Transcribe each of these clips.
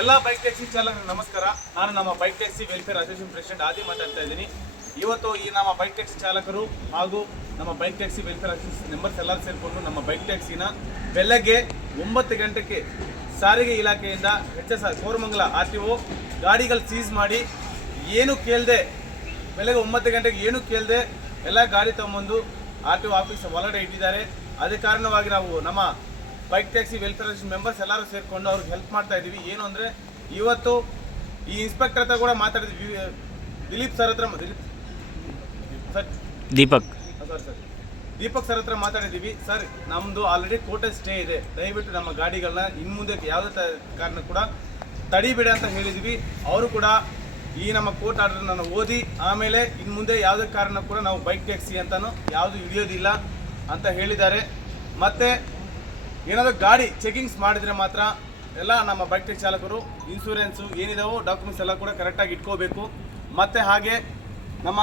ಎಲ್ಲ bike taxi ಚಾಲಕರಿಗೆ ನಮಸ್ಕಾರ. ನಾನು ನಮ್ಮ bike taxi welfare association president Adi ಮಾತಾಡ್ತಾ ಇದ್ದೀನಿ. ಇವತ್ತು ಈ ನಮ್ಮ ಬೈಕ್ ಟ್ಯಾಕ್ಸಿ ಚಾಲಕರು ಹಾಗೂ ನಮ್ಮ bike taxi welfare association members ಎಲ್ಲರೂ ಸೇರಿಕೊಂಡು ನಮ್ಮ ಬೈಕ್ ಟ್ಯಾಕ್ಸಿನ ಬೆಳಗ್ಗೆ ಒಂಬತ್ತು ಗಂಟೆಗೆ ಸಾರಿಗೆ ಇಲಾಖೆಯಿಂದ H S R Koramangala R T O ಗಾಡಿಗಳು ಸೀಸ್ ಮಾಡಿ ಏನು ಕೇಳದೆ, ಬೆಳಗ್ಗೆ ಒಂಬತ್ತು ಗಂಟೆಗೆ ಏನು ಕೇಳದೆ ಎಲ್ಲ ಗಾಡಿ ತೊಗೊಂಬಂದು ಆರ್ ಟಿ ಒ ಆಫೀಸ್ ಒಳಗಡೆ ಇಟ್ಟಿದ್ದಾರೆ. ಅದೇ ಕಾರಣವಾಗಿ ನಾವು ನಮ್ಮ ಬೈಕ್ ಟ್ಯಾಕ್ಸಿ ವೆಲ್ಫೇರ್ ಮೆಂಬರ್ಸ್ ಎಲ್ಲರೂ ಸೇರಿಕೊಂಡು ಅವ್ರಿಗೆ ಹೆಲ್ಪ್ ಮಾಡ್ತಾ ಇದ್ದೀವಿ ಏನು ಅಂದರೆ ಇವತ್ತು ಈ ಇನ್ಸ್ಪೆಕ್ಟರ್ ಹತ್ರ ಕೂಡ ಮಾತಾಡಿದ್ವಿ. ದಿಲೀಪ್ ಸರ್ ಹತ್ರ Dilip sir. Deepak. Sir sir. Deepak sir ಹತ್ರ ಮಾತಾಡಿದ್ದೀವಿ. ಸರ್ ನಮ್ಮದು ಆಲ್ರೆಡಿ ಕೋಟೆ ಸ್ಟೇ ಇದೆ. ದಯವಿಟ್ಟು ನಮ್ಮ ಗಾಡಿಗಳನ್ನ ಇನ್ನು ಮುಂದೆ ಯಾವುದೇ ಕಾರಣ ಕೂಡ ತಡಿಬೇಡ ಅಂತ ಹೇಳಿದ್ವಿ ಅವರು ಕೂಡ ಈ ನಮ್ಮ ಕೋರ್ಟ್ ಆರ್ಡರ್ನ ಓದಿ ಆಮೇಲೆ ಇನ್ನು ಮುಂದೆ ಯಾವುದೇ ಕಾರಣ ಕೂಡ ನಾವು ಬೈಕ್ ಟ್ಯಾಕ್ಸಿ ಅಂತಲೂ ಯಾವುದು ಹಿಡಿಯೋದಿಲ್ಲ ಅಂತ ಹೇಳಿದ್ದಾರೆ. ಮತ್ತು ಏನಾದರೂ ಗಾಡಿ ಚೆಕಿಂಗ್ಸ್ ಮಾಡಿದರೆ ಮಾತ್ರ ಎಲ್ಲ ನಮ್ಮ ಬೈಕ್ ಚಾಲಕರು ಇನ್ಸೂರೆನ್ಸು ಏನಿದಾವೋ ಡಾಕ್ಯುಮೆಂಟ್ಸ್ ಎಲ್ಲ ಕೂಡ ಕರೆಕ್ಟಾಗಿ ಇಟ್ಕೋಬೇಕು. ಮತ್ತು ಹಾಗೆ ನಮ್ಮ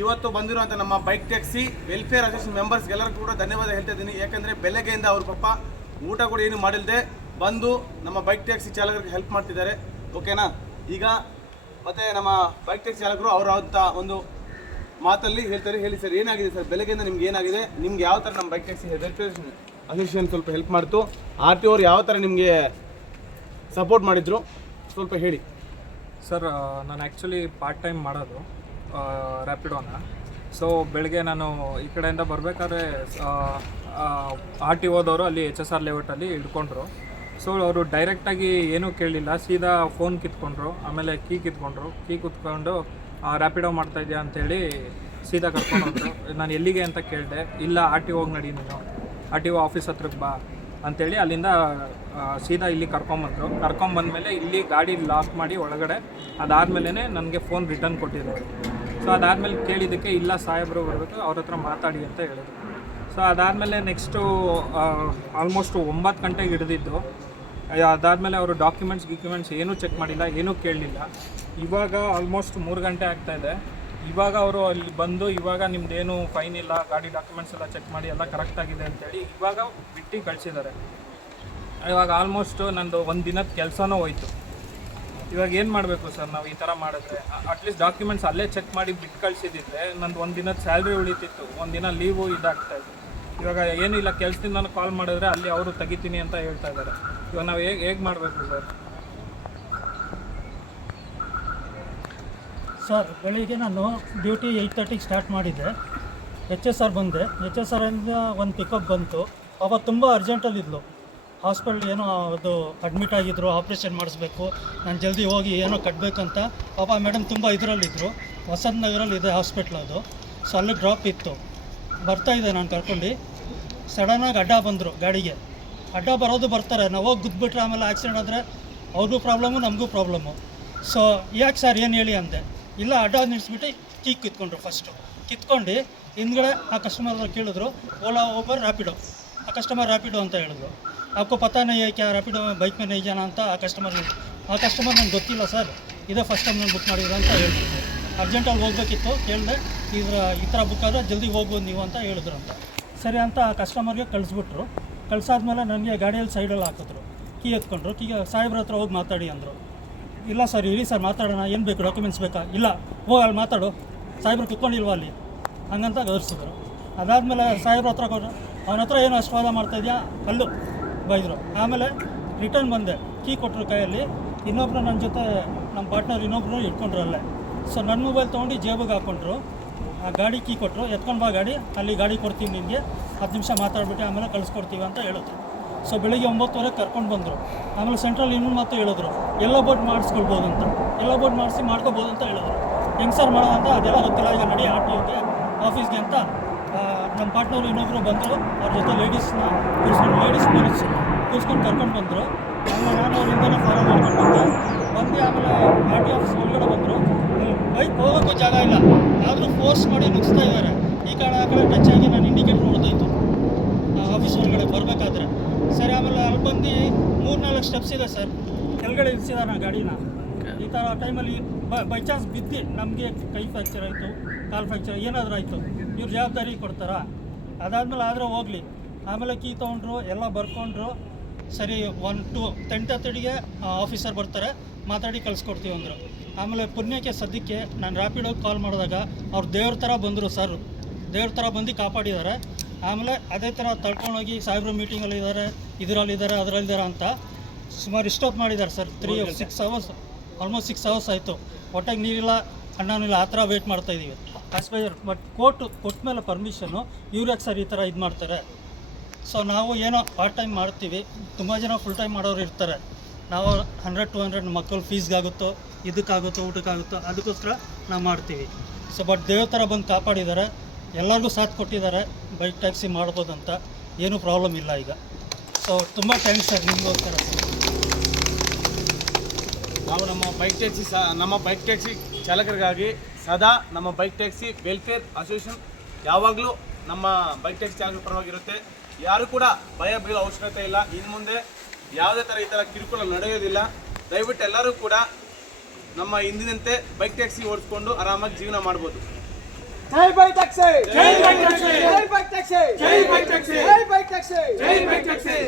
ಇವತ್ತು ಬಂದಿರುವಂಥ ನಮ್ಮ ಬೈಕ್ ಟ್ಯಾಕ್ಸಿ ವೆಲ್ಫೇರ್ ಅಸೋಸಿಯೇಷನ್ ಮೆಂಬರ್ಸ್ಗೆಲ್ಲರಿಗೂ ಕೂಡ ಧನ್ಯವಾದ ಹೇಳ್ತಾ ಇದ್ದೀನಿ. ಯಾಕಂದರೆ ಬೆಳಗ್ಗೆಯಿಂದ ಅವ್ರ ಪಾಪ ಊಟ ಕೂಡ ಏನು ಮಾಡಿಲ್ಲದೆ ಬಂದು ನಮ್ಮ ಬೈಕ್ ಟ್ಯಾಕ್ಸಿ ಚಾಲಕರಿಗೆ ಹೆಲ್ಪ್ ಮಾಡ್ತಿದ್ದಾರೆ. ಓಕೆನಾ ಈಗ ಮತ್ತೆ ನಮ್ಮ ಬೈಕ್ ಟ್ಯಾಕ್ಸಿ ಚಾಲಕರು ಅವರ ಅಂತ ಒಂದು ಮಾತಲ್ಲಿ ಹೇಳ್ತಾರೆ, ಹೇಳಿ ಸರ್, ಏನಾಗಿದೆ ಸರ್? ಬೆಳಗ್ಗೆಯಿಂದ ನಿಮ್ಗೆ ಏನಾಗಿದೆ? ನಿಮ್ಗೆ ಯಾವ ಥರ ನಮ್ಮ ಬೈಕ್ ಟ್ಯಾಕ್ಸಿ ವೆಲ್ಫೇರ್ ಅಸೋಸಿಯೇಷನ್ ಸ್ವಲ್ಪ ಹೆಲ್ಪ್ ಮಾಡ್ತು. ಆರ್ ಟಿ ಅವ್ರು ಯಾವ ಥರ ನಿಮಗೆ ಸಪೋರ್ಟ್ ಮಾಡಿದ್ರು? ಸ್ವಲ್ಪ ಹೇಳಿ. ಸರ್ ನಾನು ಆ್ಯಕ್ಚುಲಿ ಪಾರ್ಟ್ ಟೈಮ್ ಮಾಡೋದು ರ್ಯಾಪಿಡೋನ ಸೊ ಬೆಳಗ್ಗೆ ನಾನು ಈ ಕಡೆಯಿಂದ ಬರಬೇಕಾದ್ರೆ ಆರ್ ಟಿ ಓದವರು ಅಲ್ಲಿ ಎಚ್ ಎಸ್ ಆರ್ ಲೇಔಟಲ್ಲಿ ಹಿಡ್ಕೊಂಡ್ರು. ಸೊ ಅವರು ಡೈರೆಕ್ಟಾಗಿ ಏನೂ ಕೇಳಲಿಲ್ಲ ಸೀದಾ ಫೋನ್ ಕಿತ್ಕೊಂಡ್ರು, ಆಮೇಲೆ ಕೀ ಕಿತ್ಕೊಂಡ್ರು. ಕೀ ಕುತ್ಕೊಂಡು ರ್ಯಾಪಿಡೋ ಮಾಡ್ತಾ ಅಂಥೇಳಿ ಸೀದಾ ಕರ್ಕೊಂಡು ನಾನು ಎಲ್ಲಿಗೆ ಅಂತ ಕೇಳಿದೆ, ಇಲ್ಲ, ಆರ್ ಟಿ ಹೋಗಿ ನಡಿ ನೀನು. ಆರ್ ಟಿ ಒ ಆಫೀಸ್ ಹತ್ರಕ್ಕೆ ಬಾ ಅಂತೇಳಿ ಅಲ್ಲಿಂದ ಸೀದಾ ಇಲ್ಲಿ ಕರ್ಕೊಂಬಂದರು. ಕರ್ಕೊಂಬಂದ್ಮೇಲೆ ಇಲ್ಲಿ ಗಾಡಿ ಲಾಕ್ ಮಾಡಿ ಒಳಗಡೆ ಅದಾದಮೇಲೆ ನನಗೆ ಫೋನ್ ರಿಟರ್ನ್ ಕೊಟ್ಟಿದ್ದರು ಸೊ ಅದಾದಮೇಲೆ ಕೇಳಿದ್ದಕ್ಕೆ, ಇಲ್ಲ ಸಾಹೇಬರು ಬರಬೇಕು, ಅವ್ರ ಹತ್ರ ಮಾತಾಡಿ ಅಂತ ಹೇಳಿದ್ರು. ಸೊ ಅದಾದಮೇಲೆ ನೆಕ್ಸ್ಟು ಆಲ್ಮೋಸ್ಟ್ ಒಂಬತ್ತು ಗಂಟೆಗೆ ಹಿಡಿದಿದ್ದು. ಅದಾದಮೇಲೆ ಅವರು ಡಾಕ್ಯುಮೆಂಟ್ಸ್ ಗಿಕ್ಯುಮೆಂಟ್ಸ್ ಏನೂ ಚೆಕ್ ಮಾಡಿಲ್ಲ, ಏನೂ ಕೇಳಲಿಲ್ಲ. ಇವಾಗ ಆಲ್ಮೋಸ್ಟ್ ಮೂರು ಗಂಟೆ ಆಗ್ತಾಯಿದೆ ಇವಾಗ ಅವರು ಅಲ್ಲಿ ಬಂದು ಇವಾಗ ನಿಮ್ದೇನು ಫೈನ್ ಇಲ್ಲ, ಗಾಡಿ ಡಾಕ್ಯುಮೆಂಟ್ಸ್ ಎಲ್ಲ ಚೆಕ್ ಮಾಡಿ ಎಲ್ಲ ಕರೆಕ್ಟ್ ಆಗಿದೆ ಅಂತೇಳಿ ಇವಾಗ ಬಿಟ್ಟು ಕಳಿಸಿದ್ದಾರೆ. ಇವಾಗ ಆಲ್ಮೋಸ್ಟ್ ನಂದು ಒಂದು ದಿನದ ಕೆಲಸನೂ ಹೋಯ್ತು. ಇವಾಗ ಏನು ಮಾಡಬೇಕು ಸರ್ ನಾವು ಈ ಥರ ಮಾಡಿದ್ರೆ? ಅಟ್ಲೀಸ್ಟ್ ಡಾಕ್ಯುಮೆಂಟ್ಸ್ ಅಲ್ಲೇ ಚೆಕ್ ಮಾಡಿ ಬಿಟ್ಟು ಕಳಿಸಿದ್ರೆ ನಂದು ಒಂದು ದಿನದ ಸ್ಯಾಲ್ರಿ ಉಳಿತಿತ್ತು, ಒಂದು ದಿನ ಲೀವು ಇದಾಗ್ತಾ ಇತ್ತು. ಇವಾಗ ಏನಿಲ್ಲ ಕೆಲಸದಿಂದ ನಾನು ಕಾಲ್ ಮಾಡಿದ್ರೆ ಅಲ್ಲಿ ಅವರು ತೆಗಿತೀನಿ ಅಂತ ಹೇಳ್ತಾ ಇದ್ದಾರೆ. ಇವಾಗ ನಾವು ಹೇಗೆ ಹೇಗೆ ಮಾಡಬೇಕು ಸರ್? ಸರ್, ಬೆಳಿಗ್ಗೆ ನಾನು ಡ್ಯೂಟಿ ಏಯ್ಟ್ ತರ್ಟಿಗೆ ಸ್ಟಾರ್ಟ್ ಮಾಡಿದ್ದೆ. ಎಚ್ ಎಸ್ ಆರ್ ಬಂದೆ. ಎಚ್ ಎಸ್ ಆರಿಂದ ಒಂದು ಪಿಕಪ್ ಬಂತು. ಅವಾಗ ತುಂಬ ಅರ್ಜೆಂಟಲ್ಲಿದ್ಲು ಹಾಸ್ಪಿಟ್ಲ್ ಏನೋ ಅದು ಅಡ್ಮಿಟ್ ಆಗಿದ್ರು ಆಪ್ರೇಷನ್ ಮಾಡಿಸ್ಬೇಕು, ನಾನು ಜಲ್ದಿ ಹೋಗಿ ಏನೋ ಕಟ್ಟಬೇಕಂತ ಪಾಪ ಮೇಡಮ್ ತುಂಬ ಇದರಲ್ಲಿದ್ದರು ವಸಂತ ನಗರಲ್ಲಿ ಇದೆ ಹಾಸ್ಪಿಟ್ಲ್ ಅದು. ಸೊ ಅಲ್ಲಿ ಡ್ರಾಪ್ ಇತ್ತು. ಬರ್ತಾ ಇದೆ ನಾನು ಕರ್ಕೊಂಡು. ಸಡನ್ನಾಗಿ ಅಡ್ಡ ಬಂದರು ಗಾಡಿಗೆ. ಅಡ್ಡ ಬರೋದು ಬರ್ತಾರೆ. ನಾವು ಹೋಗಿ ಗುದ್ದುಬಿಟ್ರೆ ಆಮೇಲೆ ಆಕ್ಸಿಡೆಂಟ್ ಆದರೆ ಅವ್ರಿಗೂ ಪ್ರಾಬ್ಲಮ್ಮು ನಮಗೂ ಪ್ರಾಬ್ಲಮ್ಮು ಸೊ ಯಾಕೆ ಸರ್ ಏನು ಹೇಳಿ ಅಂದೆ. ಇಲ್ಲ ಅಡ್ಡ ನಿಲ್ಲಿಸ್ಬಿಟ್ಟು ಕೀಕ್ ಕಿತ್ಕೊಂಡ್ರು ಫಸ್ಟು ಕಿತ್ಕೊಂಡು ಹಿಂದ್ಗಡೆ ಆ ಕಸ್ಟಮರ್ ಕೇಳಿದ್ರು ಓಲಾ ಓಬರ್ ರ್ಯಾಪಿಡೋ ಆ ಕಸ್ಟಮರ್ ರ್ಯಾಪಿಡೋ ಅಂತ ಹೇಳಿದ್ರು. ಅವಕ್ಕೂ ಪತಾನೇ ಯಾಕೆ ರ್ಯಾಪಿಡೋ ಬೈಕ್ ಮೇಲೆ ಜನ? ಅಂತ ಆ ಕಸ್ಟಮರ್ ಆ ಕಸ್ಟಮರ್ ನಂಗೆ ಗೊತ್ತಿಲ್ಲ, ಸರ್, ಇದೇ ಫಸ್ಟ್ ಟೈಮ್ ನಾನು ಬುಕ್ ಮಾಡಿದ್ರು ಅಂತ ಹೇಳಿದ್ರು. ಅರ್ಜೆಂಟಾಗಿ ಹೋಗ್ಬೇಕಿತ್ತು, ಕೇಳಿದೆ. ಇದರ, ಈ ಥರ ಬುಕ್ ಆದರೆ ಜಲ್ದಿ ಹೋಗ್ಬೋದು ನೀವು ಅಂತ ಹೇಳಿದ್ರು ಅಂತ. ಸರಿ ಅಂತ ಆ ಕಸ್ಟಮರ್ಗೆ ಕಳಿಸ್ಬಿಟ್ರು. ಕಳ್ಸಾದ್ಮೇಲೆ ನನಗೆ ಗಾಡಿಯಲ್ಲಿ ಸೈಡಲ್ಲಿ ಹಾಕಿದ್ರು. ಕೀ ಎತ್ಕೊಂಡ್ರು. ಕೀ, ಸಾಹೇಬ್ರ ಹತ್ರ ಹೋಗಿ ಮಾತಾಡಿ ಅಂದರು. ಇಲ್ಲ ಸರ್ ಇಲ್ಲಿ ಸರ್, ಮಾತಾಡೋಣ, ಏನು ಬೇಕು ಡಾಕ್ಯುಮೆಂಟ್ಸ್ ಬೇಕಾ? ಇಲ್ಲ, ಹೋಗಿ ಅಲ್ಲಿ ಮಾತಾಡು. ಸಾಹೇಬ್ರು ಕುತ್ಕೊಂಡಿಲ್ವ ಅಲ್ಲಿ? ಹಂಗಂತ ಗೌರಿಸಿದ್ರು ಅದಾದಮೇಲೆ ಸಾಹೇಬ್ರ ಹತ್ರ ಕೊಟ್ಟರು ಅವನ ಹತ್ರ ಏನು ಅಷ್ಟು ವಾದ ಮಾಡ್ತಾ ಇದೆಯಾ? ಅಲ್ಲೂ, ಬೈದರು. ಆಮೇಲೆ ರಿಟರ್ನ್ ಬಂದೆ. ಕೀ ಕೊಟ್ಟರು ಕೈಯಲ್ಲಿ. ಇನ್ನೊಬ್ಬರು ನನ್ನ ಜೊತೆ ನಮ್ಮ ಪಾರ್ಟ್ನರ್ ಇನ್ನೊಬ್ಬರು ಇಟ್ಕೊಂಡ್ರು ಅಲ್ಲೇ. ಸೊ ನನ್ನ ಮೊಬೈಲ್ ತೊಗೊಂಡು ಜೇಬಿಗೆ ಹಾಕ್ಕೊಂಡ್ರು ಆ ಗಾಡಿ ಕೀ ಕೊಟ್ಟರು ಎತ್ಕೊಂಡು ಬಾ ಗಾಡಿ. ಅಲ್ಲಿ ಗಾಡಿ ಕೊಡ್ತೀವಿ ನಿಮಗೆ ಹತ್ತು ನಿಮಿಷ ಮಾತಾಡ್ಬಿಟ್ಟು ಆಮೇಲೆ ಕಳಿಸ್ಕೊಡ್ತೀವಿ ಅಂತ ಹೇಳಿದ್ರು. ಸೊ ಬೆಳಿಗ್ಗೆ ಒಂಬತ್ತುವರೆಗೆ ಕರ್ಕೊಂಡು ಬಂದರು. ಆಮೇಲೆ ಸೆಂಟ್ರಲ್ ಇನ್ನೊಂದು ಮತ್ತೆ ಹೇಳಿದ್ರು, ಎಲ್ಲ ಬೋಟ್ ಮಾಡಿಸ್ಕೊಳ್ಬೋದು ಅಂತ ಎಲ್ಲ ಬೋಟ್ ಮಾಡಿಸಿ ಮಾಡ್ಕೋಬೋದು ಅಂತ ಹೇಳಿದ್ರು. ಹೆಂಗ್ ಸರ್ ಮಾಡೋದಂತ? ಅದೆಲ್ಲ ಗೊತ್ತಿಲ್ಲ. ಈಗ ನಡಿ ಆರ್ ಟಿ ಓಗೆ ಆಫೀಸ್ಗೆ ಅಂತ ನಮ್ಮ ಪಾರ್ಟ್ನವರು ಇನ್ನೊಬ್ಬರು ಬಂದರು. ಅವ್ರ ಜೊತೆ ಲೇಡೀಸ್ನ ಕೂರಿಸ್ಕೊಂಡು ಲೇಡೀಸ್ ಪೊಲೀಸ್ ಕೂರಿಸ್ಕೊಂಡು ಕರ್ಕೊಂಡು ಬಂದರು. ಆಮೇಲೆ ನಾನು ಅವರಿಂದಲೇ ಫಾಲೋ ಮಾಡ್ಕೊಂಡು ಬಂದೆ ಬಂದು ಆಮೇಲೆ ಆರ್ ಟಿ ಆಫೀಸ್ ಒಳಗಡೆ ಬಂದರು. ಬೈಕ್ ಹೋಗೋಕ್ಕೂ ಜಾಗ ಇಲ್ಲ. ಆದರೂ ಫೋರ್ಸ್ ಮಾಡಿ ನುಗ್ಸ್ತಾ ಇದ್ದಾರೆ. ಈ ಕಡೆ ಆ ಕಡೆ ಟಚ್ ಆಗಿ ನಾನು ಇಂಡಿಕೇಟ್ರ್ ಹೊಡೆದೋಯ್ತು ಆಫೀಸ್ ಒಳಗಡೆ ಬರಬೇಕಾದ್ರೆ ಸರಿ ಆಮೇಲೆ ಅಲ್ಲಿ ಬಂದು ಮೂರು ನಾಲ್ಕು ಸ್ಟೆಪ್ಸ್ ಇದೆ ಸರ್. ಕೆಳಗಡೆ ಇಳಿಸಿದಾರೆ ನಾ ಗಾಡಿನ. ಈ ಥರ ಟೈಮಲ್ಲಿ ಬೈ ಚಾನ್ಸ್ ಬಿದ್ದು ನಮಗೆ ಕೈ ಫ್ರ್ಯಾಕ್ಚರ್ ಆಯಿತು ಕಾಲು ಫ್ರ್ಯಾಕ್ಚರ್ ಏನಾದರೂ ಆಯಿತು. ಇವ್ರು ಜವಾಬ್ದಾರಿ ಕೊಡ್ತಾರಾ? ಅದಾದಮೇಲೆ ಆದರೆ ಹೋಗಲಿ. ಆಮೇಲೆ ಕೀ ತೊಗೊಂಡ್ರು ಎಲ್ಲ ಬರ್ಕೊಂಡ್ರು. ಸರಿ ಒನ್ ಟು ಟೆನ್ ತರ್ಟಿಗೆ ಆಫೀಸರ್ ಬರ್ತಾರೆ. ಮಾತಾಡಿ ಕಳಿಸ್ಕೊಡ್ತೀವಿ ಅಂದರು. ಆಮೇಲೆ ಪುಣ್ಯಕ್ಕೆ ಸದ್ಯಕ್ಕೆ ನಾನು ರ್ಯಾಪಿಡೋಗಿ ಕಾಲ್ ಮಾಡಿದಾಗ ಅವ್ರು ದೇವ್ರ ಥರ ಬಂದರು ಸರ್ ದೇವ್ರ ಥರ ಬಂದು ಕಾಪಾಡಿದ್ದಾರೆ ಆಮೇಲೆ ಅದೇ ಥರ ತಳ್ಕೊಂಡೋಗಿ ಸಾಹೇಬ್ರು ಮೀಟಿಂಗಲ್ಲಿ ಇದ್ದಾರೆ ಇದರಲ್ಲಿದ್ದಾರೆ ಅದರಲ್ಲಿದ್ದಾರೆ ಅಂತ ಸುಮಾರು ಸ್ಟಾಪ್ ಮಾಡಿದ್ದಾರೆ sir three six hours almost six hours ಆಯಿತು. ಒಟ್ಟಾಗಿ ನೀರಿಲ್ಲ ಅಣ್ಣನಿಲ್ಲ ಆ ಥರ ವೇಟ್ ಮಾಡ್ತಾ ಇದ್ದೀವಿ ಆಸ್ಪೈರ್ ಬಟ್ ಕೋರ್ಟು ಕೊಟ್ಟ ಮೇಲೆ ಪರ್ಮಿಷನ್ನು ಇವ್ರು ಯಾಕೆ ಸರ್ ಈ ಥರ ಇದು ಮಾಡ್ತಾರೆ. ಸೊ ನಾವು ಏನೋ ಪಾರ್ಟ್ ಟೈಮ್ ಮಾಡ್ತೀವಿ ತುಂಬ ಜನ ಫುಲ್ ಟೈಮ್ ಮಾಡೋರು ಇರ್ತಾರೆ. ನಾವು ಹಂಡ್ರೆಡ್ ಟು ಹಂಡ್ರೆಡ್ ಮಕ್ಕಳು ಫೀಸ್ಗಾಗುತ್ತೋ ಇದಕ್ಕಾಗುತ್ತೋ ಊಟಕ್ಕಾಗುತ್ತೋ ಅದಕ್ಕೋಸ್ಕರ ನಾವು ಮಾಡ್ತೀವಿ. ಸೊ ಬಟ್ ದೇವ್ರ ಥರ ಬಂದು ಕಾಪಾಡಿದ್ದಾರೆ. ಎಲ್ಲರಿಗೂ ಸಾಥ್ ಕೊಟ್ಟಿದ್ದಾರೆ. ಬೈಕ್ ಟ್ಯಾಕ್ಸಿ ಮಾಡ್ಬೋದಂತ ಏನೂ ಪ್ರಾಬ್ಲಮ್ ಇಲ್ಲ ಈಗ. ಸೊ ತುಂಬ ಥ್ಯಾಂಕ್ಸ್ ಸರ್ ನಿಮಗೋಸ್ಕರ. ನಾವು ನಮ್ಮ ಬೈಕ್ ಟ್ಯಾಕ್ಸಿ ಸ ನಮ್ಮ ಬೈಕ್ ಟ್ಯಾಕ್ಸಿ ಚಾಲಕರಿಗಾಗಿ ಸದಾ ನಮ್ಮ ಬೈಕ್ ಟ್ಯಾಕ್ಸಿ ವೆಲ್ಫೇರ್ ಅಸೋಸಿಯೇಷನ್ ಯಾವಾಗಲೂ ನಮ್ಮ ಬೈಕ್ ಟ್ಯಾಕ್ಸಿ ಚಾಲಕರ ಪರವಾಗಿರುತ್ತೆ. ಯಾರು ಕೂಡ ಭಯ ಬೀಳೋ ಅವಶ್ಯಕತೆ ಇಲ್ಲ. ಇನ್ನು ಮುಂದೆ ಯಾವುದೇ ಥರ ಈ ಥರ ಕಿರುಕುಳ ನಡೆಯೋದಿಲ್ಲ. ದಯವಿಟ್ಟು ಎಲ್ಲರೂ ಕೂಡ ನಮ್ಮ ಹಿಂದಿನಂತೆ ಬೈಕ್ ಟ್ಯಾಕ್ಸಿ ಓಡಿಸ್ಕೊಂಡು ಆರಾಮಾಗಿ ಜೀವನ ಮಾಡ್ಬೋದು.